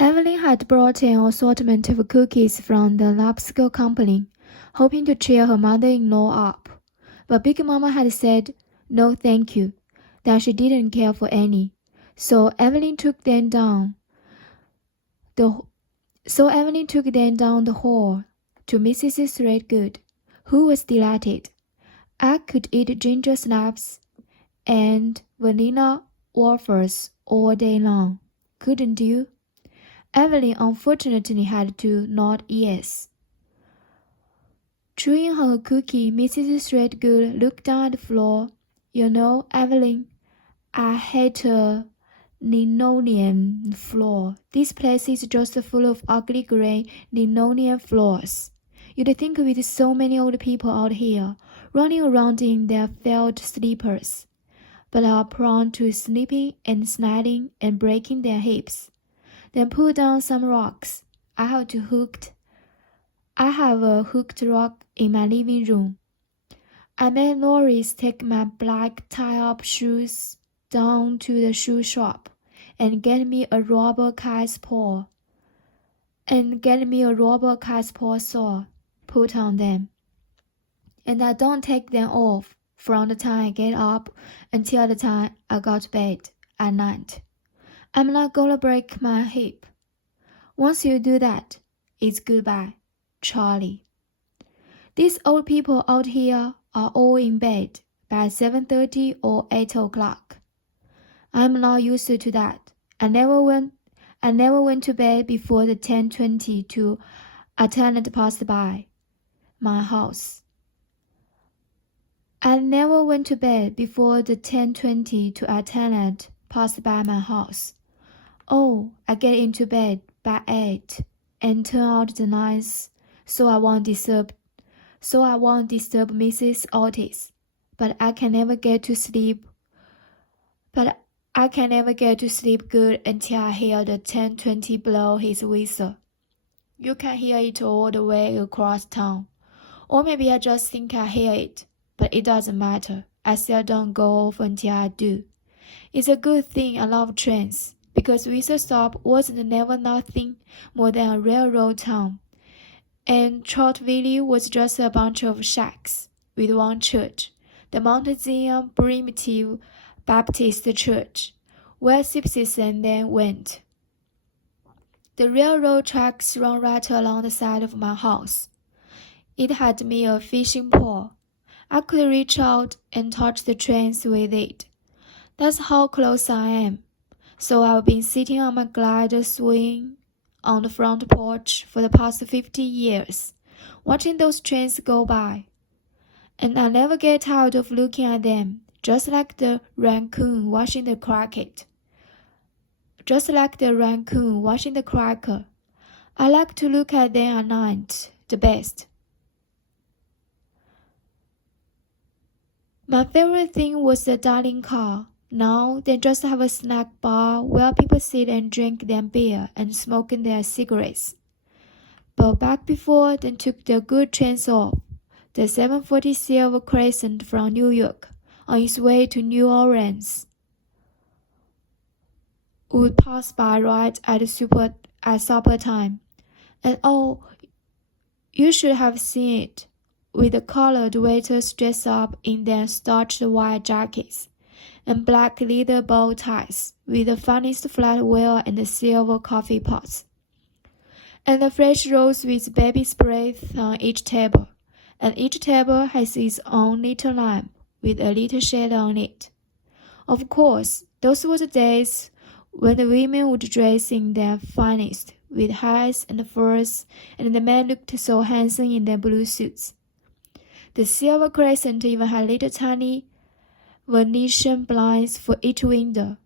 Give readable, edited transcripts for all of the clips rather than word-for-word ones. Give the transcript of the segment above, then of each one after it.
Evelyn had brought an assortment of cookies from the Lapsco Company, hoping to cheer her mother-in-law up. But Big Mama had said, "No, thank you," that she didn't care for any. So Evelyn took them down the hall to Mrs. Threadgood, who was delighted. I could eat ginger snaps and vanilla waffles all day long, couldn't you? Evelyn unfortunately had to nod yes. Chewing her cookie, Mrs. Threadgood looked down at the floor. "You know, Evelyn, I hate a linoleum floor. This place is just full of ugly gray linoleum floors. You'd think with so many old people out here, running around in their felt slippers, but are prone to slipping and sliding and breaking their hips. Then pull down some rocks. I have a hooked rock in my living room. I made Norris take my black tie-up shoes down to the shoe shop and get me a rubber cat's paw sole put on them. And I don't take them off from the time I get up until the time I go to bed at night. I'm not gonna break my hip. Once you do that, it's goodbye, Charlie. These old people out here are all in bed by 7:30 or 8 o'clock. I'm not used to that. I never went to bed before the 10:20 to a tenant passed by my house. I never went to bed before the 10:20 to a tenant passed by my house. Oh, I get into bed by 8 and turn out the lights so I won't disturb Mrs. Otis. But I can never get to sleep good until I hear the 10:20 blow his whistle. You can hear it all the way across town. Or maybe I just think I hear it, but it doesn't matter. I still don't go off until I do. It's a good thing I love trains, because Whistle Stop wasn't never nothing more than a railroad town, and Trouttville was just a bunch of shacks with one church, the Mount Zion Primitive Baptist Church, where Sipsis and then went. The railroad tracks run right along the side of my house. It had me a fishing pole. I could reach out and touch the trains with it. That's how close I am. So I've been sitting on my glider swing on the front porch for the past 50 years, watching those trains go by. And I never get tired of looking at them, just like the raccoon watching the cracker. I like to look at them at night the best. My favorite thing was the dining car. Now they just have a snack bar where people sit and drink their beer and smoke their cigarettes. But back before they took the good trains off, the 740 Silver Crescent from New York, on its way to New Orleans, would pass by right at supper time. And oh, you should have seen it, with the colored waiters dressed up in their starched white jackets and black leather bow ties with the finest flatware and the silver coffee pots, and the fresh rolls with baby spreads on each table, and each table has its own little lamp with a little shade on it. Of course, those were the days when the women would dress in their finest, with hats and furs, and the men looked so handsome in their blue suits. The Silver Crescent even had little tiny Venetian blinds for each window.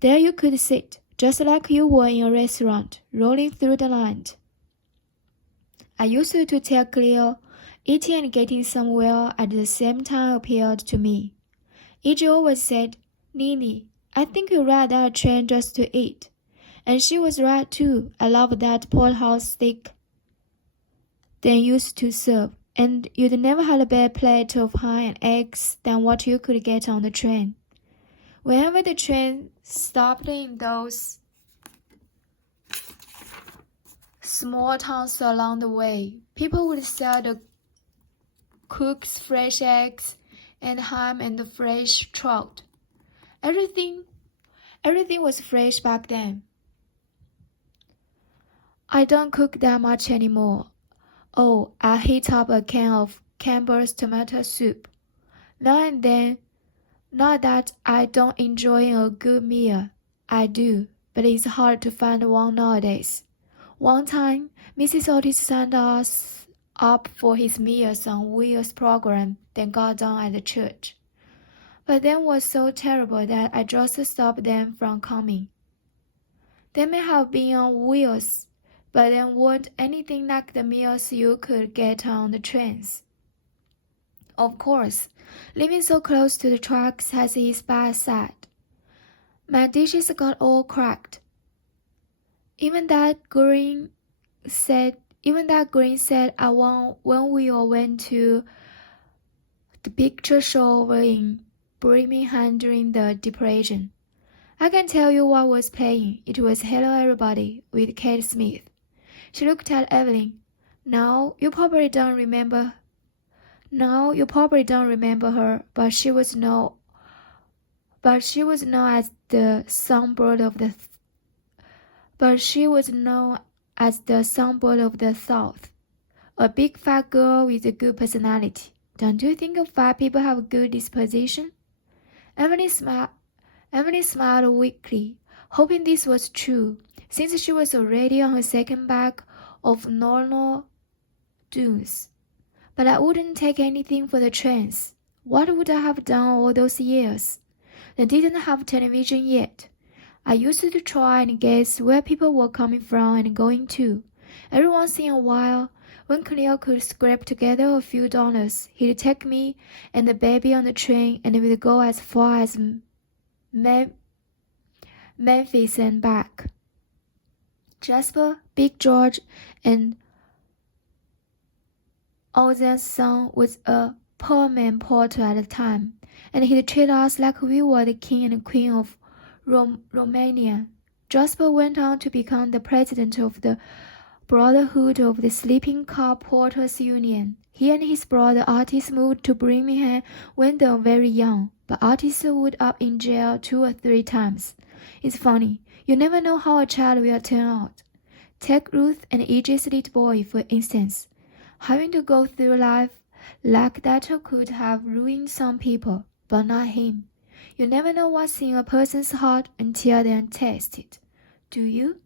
There you could sit, just like you were in a restaurant, rolling through the night. I used to tell Cleo, eating and getting somewhere at the same time appealed to me. Iggy always said, "Nini, I think you'd rather train just to eat." And she was right too. I love that porterhouse steak they used to serve. And you'd never had a better plate of ham and eggs than what you could get on the train. Whenever the train stopped in those small towns along the way. People would sell the cooks fresh eggs and ham and fresh trout. Everything was fresh back then. I don't cook that much anymore. Oh, I heat up a can of Campbell's tomato soup. Now and then, not that I don't enjoy a good meal. I do, but it's hard to find one nowadays. One time, Mrs. Otis signed us up for his Meals on Wheels program, then got down at the church. But then was so terrible that I just stopped them from coming. They may have been on wheels, but they weren't anything like the meals you could get on the trains. Of course, living so close to the tracks has its bad side. My dishes got all cracked. Even that Green said I won when we all went to the picture show over in Birmingham during the Depression. I can tell you what was playing. It was Hello Everybody with Kate Smith. She looked at Evelyn. Now you probably don't remember her, but she was known as the songbird of the South. A big fat girl with a good personality. Don't you think fat people have a good disposition? Emily smiled weakly, hoping this was true, since she was already on her second bag of Normal Dunes. But I wouldn't take anything for the trains. What would I have done all those years? They didn't have television yet. I used to try and guess where people were coming from and going to. Every once in a while, when Cleo could scrape together a few dollars, he'd take me and the baby on the train and we'd go as far as Memphis and back. Jasper, Big George, and Ozan's son was a poor man porter at the time, and he'd treat us like we were the king and queen of Romania. Jasper went on to become the president of the Brotherhood of the Sleeping Car Porters Union. He and his brother Artis moved to Birmingham when they were very young, but Artis wound up in jail 2 or 3 times. It's funny, you never know how a child will turn out. Take Ruth and E.J.'s little boy, for instance. Having to go through life like that could have ruined some people, but not him. You never know what's in a person's heart until they're tested. Do you?